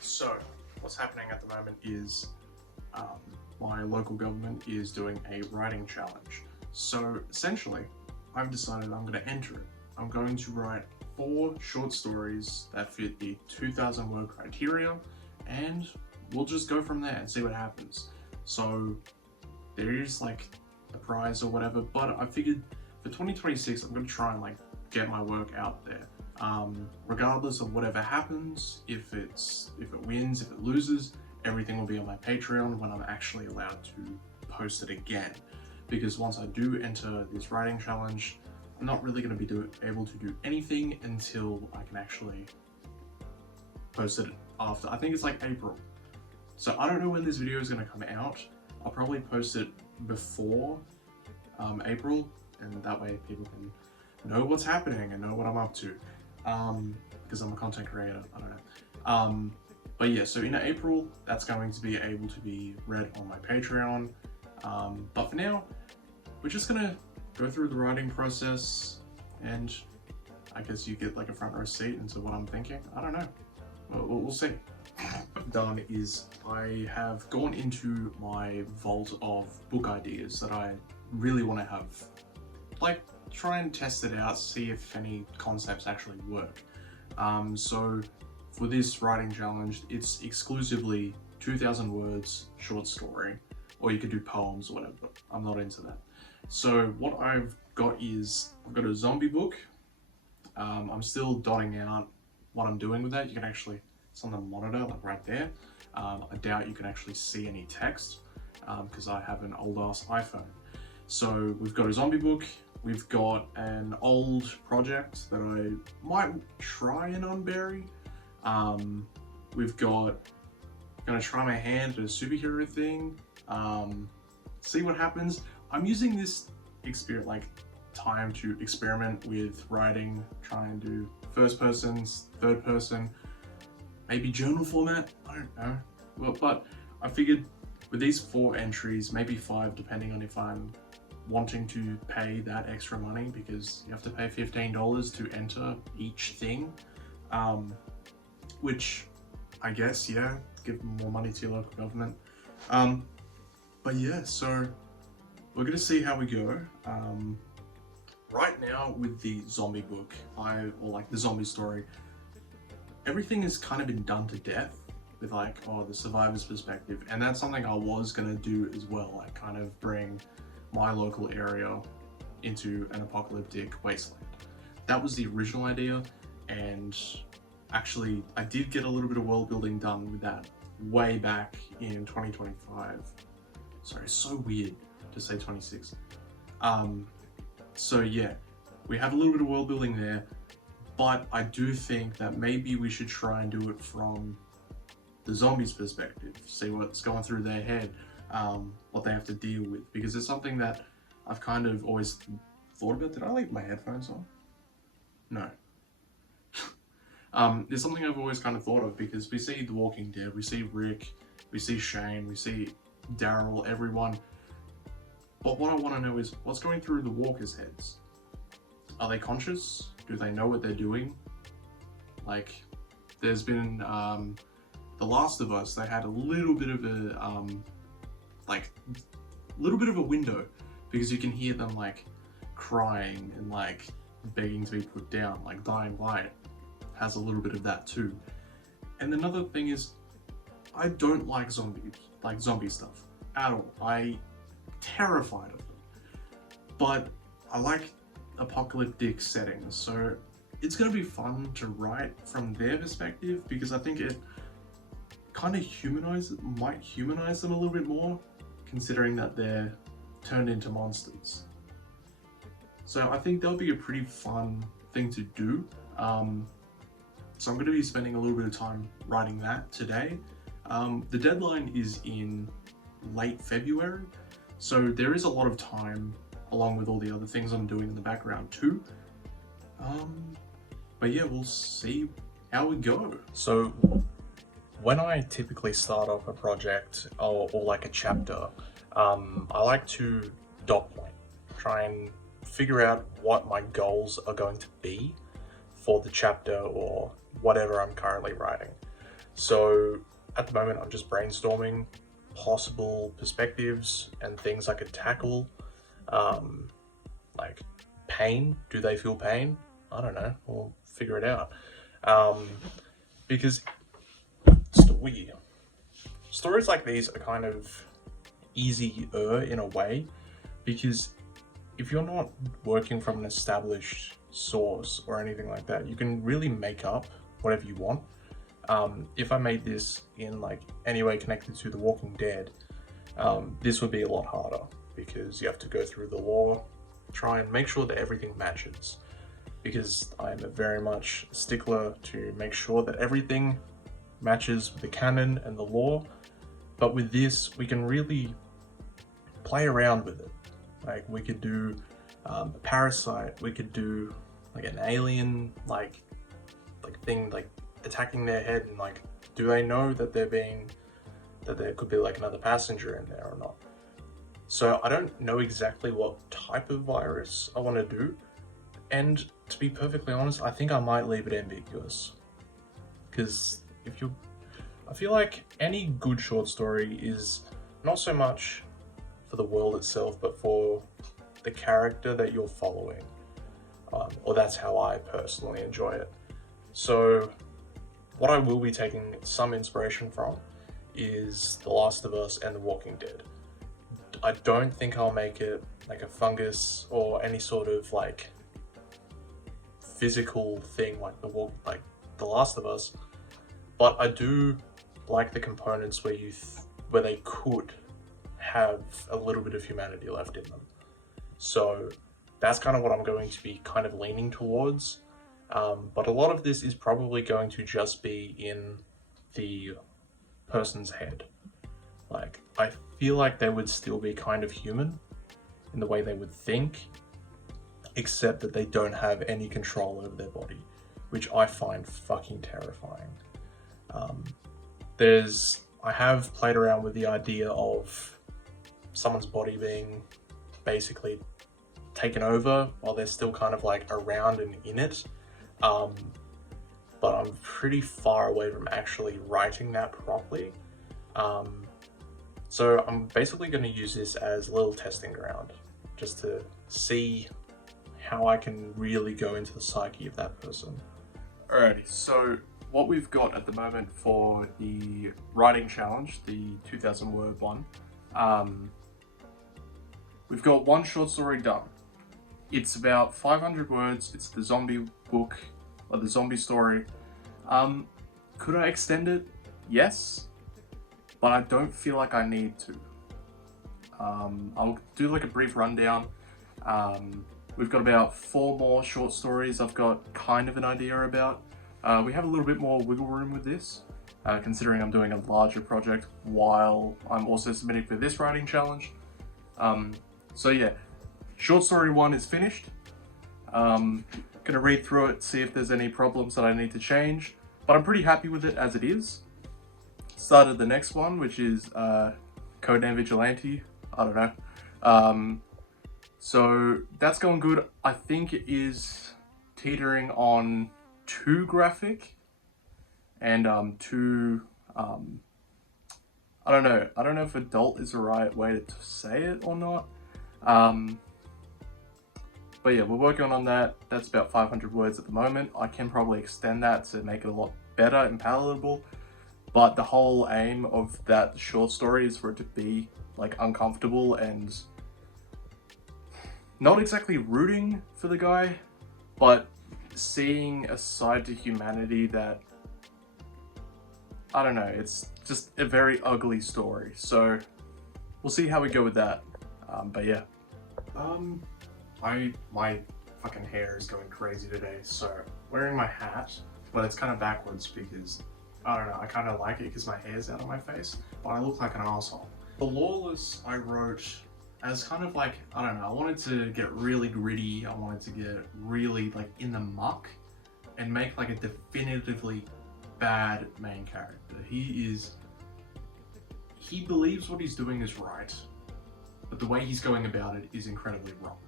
So, what's happening at the moment is my local government is doing a writing challenge. So, essentially, I've decided I'm going to enter it. I'm going to write 4 short stories that fit the 2,000 word criteria, and we'll just go from there and see what happens. So, there is like a prize or whatever, but I figured for 2026, I'm going to try and get my work out there. Regardless of whatever happens, if it wins, if it loses, everything will be on my Patreon when I'm actually allowed to post it again. Because once I do enter this writing challenge, I'm not really going to be able to do anything until I can actually post it after. I think it's like April. So I don't know when this video is going to come out. I'll probably post it before April, and that way people can know what's happening and know what I'm up to. Because I'm a content creator, I don't know. But yeah, so in April, that's going to be able to be read on my Patreon. But for now, we're just gonna go through the writing process, and I guess you get like a front row seat into what I'm thinking. I don't know. We'll see. What I've done is I have gone into my vault of book ideas that I really want to have, try and test it out, see if any concepts actually work. So for this writing challenge, it's exclusively 2,000 words short story, or you could do poems or whatever, but I'm not into that. So what I've got is, I've got a zombie book. I'm still dotting out what I'm doing with that. You can actually, it's on the monitor, like right there. I doubt you can actually see any text because I have an old ass iPhone. So we've got a zombie book. We've got an old project that I might try and unbury. We've got, gonna try my hand at a superhero thing. See what happens. I'm using this time to experiment with writing, try and do first person, third person, maybe journal format, I don't know. Well, but I figured with these 4 entries, maybe 5, depending on if I'm wanting to pay that extra money, because you have to pay $15 to enter each thing, which I guess, yeah, give more money to your local government. But yeah, so we're gonna see how we go. Right now with the zombie book, or the zombie story, everything has kind of been done to death with the survivor's perspective, and that's something I was gonna do as well, kind of bring my local area into an apocalyptic wasteland. That was the original idea, and actually I did get a little bit of world building done with that way back in 2025. Sorry, it's so weird to say 26. So yeah, we have a little bit of world building there, but I do think that maybe we should try and do it from the zombies' perspective, see what's going through their head, what they have to deal with, because it's something that I've kind of always thought about. Did I leave my headphones on? No. It's something I've always kind of thought of, because we see The Walking Dead, we see Rick, we see Shane, we see Daryl, everyone. But what I want to know is, what's going through the walkers' heads? Are they conscious? Do they know what they're doing? There's been The Last of Us, they had a little bit of a window, because you can hear them crying and begging to be put down. Dying Light has a little bit of that too. And another thing is, I don't like zombies, zombie stuff at all. I'm terrified of them. But I like apocalyptic settings, so it's gonna be fun to write from their perspective, because I think it kind of might humanize them a little bit more, considering that they're turned into monsters. So I think that'll be a pretty fun thing to do. So I'm going to be spending a little bit of time writing that today. The deadline is in late February, so there is a lot of time, along with all the other things I'm doing in the background too. But yeah, we'll see how we go. So when I typically start off a project or a chapter, I like to dot point, try and figure out what my goals are going to be for the chapter or whatever I'm currently writing. So at the moment, I'm just brainstorming possible perspectives and things I could tackle. Like pain. Do they feel pain? I don't know. We'll figure it out. Um, because stories like these are kind of easier in a way, because if you're not working from an established source or anything like that, you can really make up whatever you want. If I made this in like any way connected to The Walking Dead, this would be a lot harder because you have to go through the lore, try and make sure that everything matches. Because I'm a very much stickler to make sure that everything matches with the canon and the lore. But with this, we can really play around with it. Like we could do a parasite, we could do like an alien like thing like attacking their head, and like, do they know that there could be like another passenger in there or not? So I don't know exactly what type of virus I want to do, and to be perfectly honest, I think I might leave it ambiguous, because I feel like any good short story is not so much for the world itself, but for the character that you're following, or that's how I personally enjoy it. So what I will be taking some inspiration from is The Last of Us and The Walking Dead. I don't think I'll make it like a fungus or any sort of like physical thing like The Last of Us, but I do like the components where they could have a little bit of humanity left in them. So that's kind of what I'm going to be kind of leaning towards. But a lot of this is probably going to just be in the person's head. Like, I feel like they would still be kind of human in the way they would think, except that they don't have any control over their body, which I find fucking terrifying. I have played around with the idea of someone's body being basically taken over while they're still kind of like around and in it. But I'm pretty far away from actually writing that properly. So I'm basically going to use this as a little testing ground, just to see how I can really go into the psyche of that person. Alrighty, so what we've got at the moment for the writing challenge, the 2,000 word one, we've got one short story done. It's about 500 words. It's the zombie book, or the zombie story. Could I extend it? Yes, but I don't feel like I need to. I'll do like a brief rundown. We've got about 4 more short stories I've got kind of an idea about. We have a little bit more wiggle room with this, considering I'm doing a larger project while I'm also submitting for this writing challenge. So yeah, short story 1 is finished. Gonna read through it, see if there's any problems that I need to change, but I'm pretty happy with it as it is. Started the next one, which is Codename Vigilante. I don't know. So that's going good. I think it is teetering on too graphic and too I don't know if adult is the right way to say it or not. But yeah, we're working on that. That's about 500 words at the moment. I can probably extend that to make it a lot better and palatable, but the whole aim of that short story is for it to be like uncomfortable and not exactly rooting for the guy, but seeing a side to humanity that, I don't know, it's just a very ugly story. So we'll see how we go with that. But yeah. My fucking hair is going crazy today, so wearing my hat, but it's kind of backwards because, I don't know, I kind of like it because my hair's out of my face, but I look like an asshole. The Lawless I wrote as kind of like, I don't know, I wanted to get really gritty, I wanted to get really like in the muck and make like a definitively bad main character. He believes what he's doing is right, but the way he's going about it is incredibly wrong.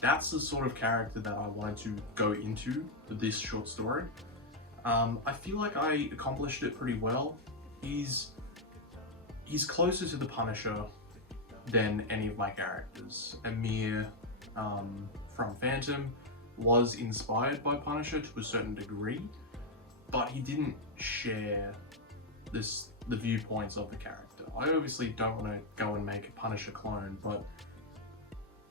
That's the sort of character that I wanted to go into with this short story. I feel like I accomplished it pretty well. He's closer to the Punisher than any of my characters. Amir from Phantom was inspired by Punisher to a certain degree, but he didn't share the viewpoints of the character. I obviously don't want to go and make a Punisher clone, but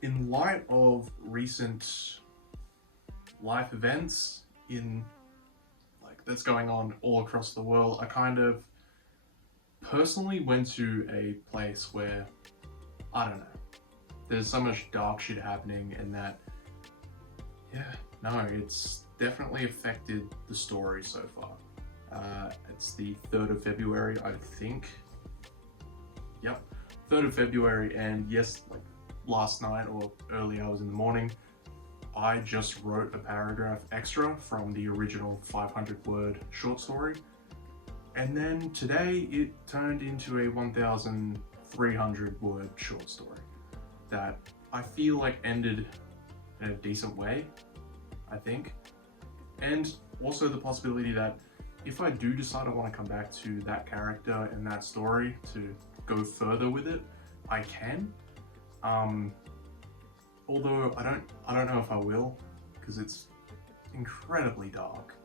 in light of recent life events that's going on all across the world, I kind of personally went to a place where, I don't know, there's so much dark shit happening, and that, yeah, no, it's definitely affected the story so far. It's the 3rd of February, I think. Yep, 3rd of February, and yes, like last night or early hours in the morning, I just wrote a paragraph extra from the original 500-word short story. And then today it turned into a 1,300-word short story that I feel like ended in a decent way, I think. And also the possibility that if I do decide I want to come back to that character and that story to go further with it, I can. Although I don't know if I will, because it's incredibly dark.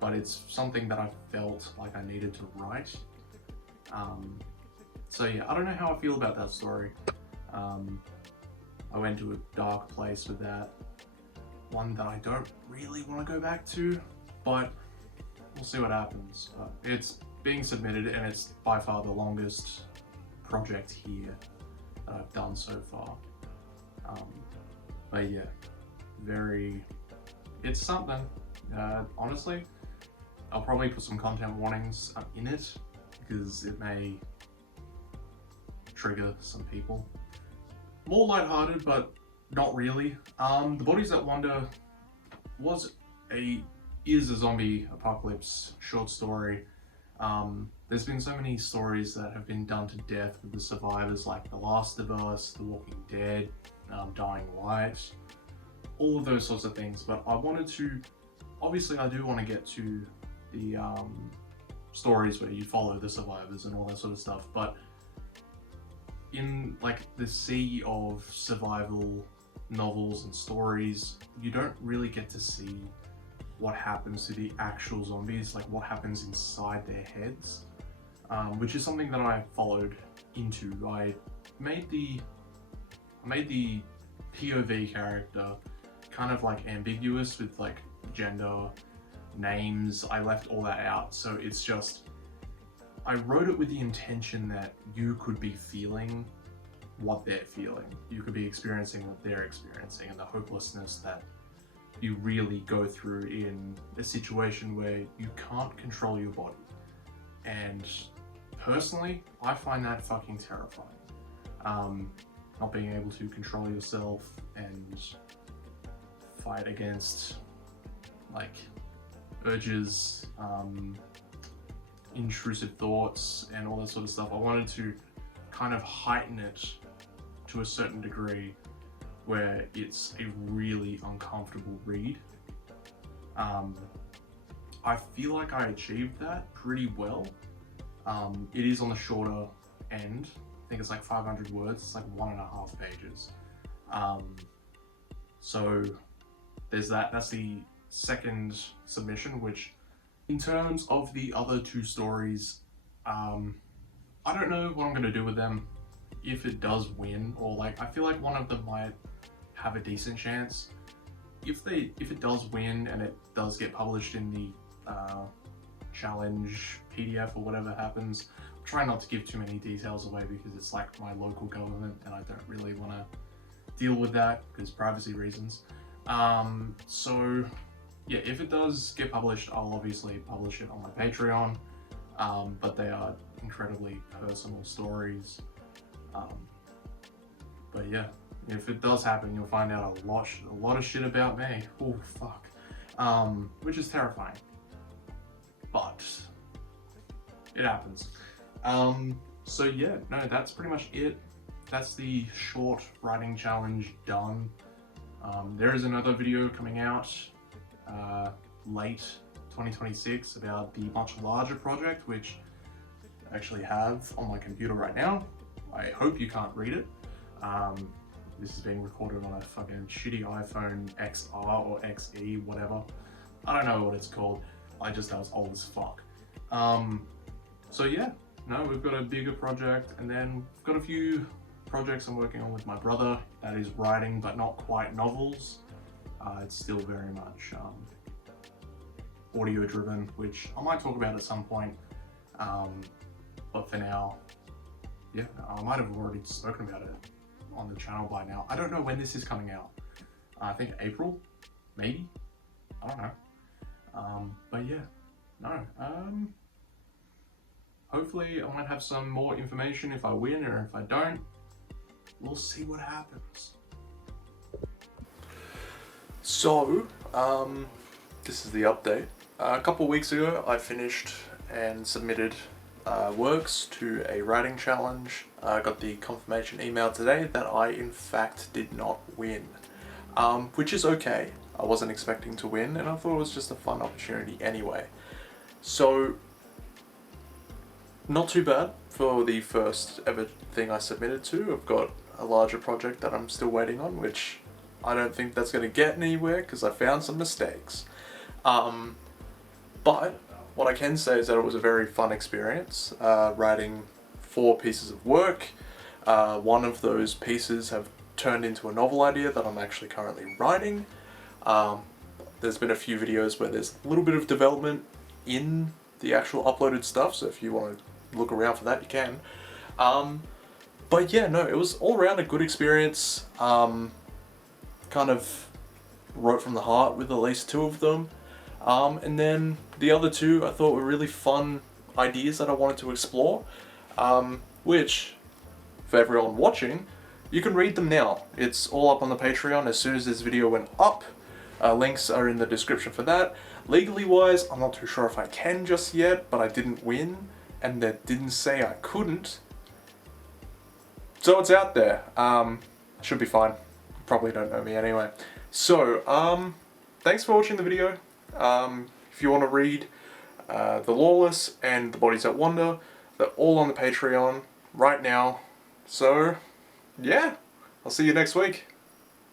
But it's something that I felt like I needed to write. So yeah, I don't know how I feel about that story. I went to a dark place with that. One that I don't really want to go back to, but we'll see what happens. It's being submitted, and it's by far the longest project here that I've done so far. But yeah, it's something. Honestly, I'll probably put some content warnings in it because it may trigger some people. More lighthearted, but not really. The Bodies That Wonder is a zombie apocalypse short story. There's been so many stories that have been done to death with the survivors, like The Last of Us, The Walking Dead, Dying Light, all of those sorts of things. But I wanted to, obviously I do want to get to the stories where you follow the survivors and all that sort of stuff, but in like the sea of survival novels and stories, you don't really get to see what happens to the actual zombies, like what happens inside their heads, which is something that I followed into. I made the POV character kind of like ambiguous with like gender, names. I left all that out, so it's just, I wrote it with the intention that you could be feeling what they're feeling. You could be experiencing what they're experiencing, and the hopelessness that you really go through in a situation where you can't control your body. And personally, I find that fucking terrifying. Not being able to control yourself and fight against like urges, intrusive thoughts, and all that sort of stuff. I wanted to kind of heighten it to a certain degree where it's a really uncomfortable read. I feel like I achieved that pretty well. It is on the shorter end. I think it's like 500 words. It's like 1.5 pages. So there's that. That's the second submission, which in terms of the other 2 stories, I don't know what I'm going to do with them if it does win, or like I feel like one of them might have a decent chance. If it does win and it does get published in the challenge PDF or whatever happens, I'll try not to give too many details away because it's like my local government and I don't really want to deal with that because privacy reasons. So yeah, if it does get published, I'll obviously publish it on my Patreon, but they are incredibly personal stories. But yeah, if it does happen, you'll find out a lot of shit about me. Oh fuck, which is terrifying, but it happens. So yeah, no, that's pretty much it. That's the short writing challenge done. There is another video coming out late 2026 about the much larger project, which I actually have on my computer right now. I hope you can't read it. This is being recorded on a fucking shitty iPhone XR or XE, whatever. I don't know what it's called. I was old as fuck. So yeah, no, we've got a bigger project, and then we've got a few projects I'm working on with my brother that is writing, but not quite novels. It's still very much audio driven, which I might talk about at some point. But for now, yeah, I might have already spoken about it on the channel by now. I don't know when this is coming out. I think April, maybe. I don't know. But yeah, no. Hopefully I might have some more information if I win, or if I don't, we'll see what happens. So, this is the update. A couple of weeks ago, I finished and submitted works to a writing challenge. I got the confirmation email today that I in fact did not win, which is okay. I wasn't expecting to win, and I thought it was just a fun opportunity anyway. So, not too bad for the first ever thing I submitted to. I've got a larger project that I'm still waiting on, which I don't think that's going to get anywhere because I found some mistakes. But what I can say is that it was a very fun experience, writing 4 pieces of work. One of those pieces have turned into a novel idea that I'm actually currently writing. There's been a few videos where there's a little bit of development in the actual uploaded stuff, so if you want to look around for that, you can. But yeah, no, it was all around a good experience. Kind of wrote from the heart with at least 2 of them. And then the other 2 I thought were really fun ideas that I wanted to explore, which, for everyone watching, you can read them now. It's all up on the Patreon as soon as this video went up. Links are in the description for that. Legally wise, I'm not too sure if I can just yet, but I didn't win, and they didn't say I couldn't. So it's out there. Should be fine. Probably don't know me anyway. So, thanks for watching the video. If you want to read The Lawless and The Bodies That Wander, they're all on the Patreon right now. So, yeah, I'll see you next week.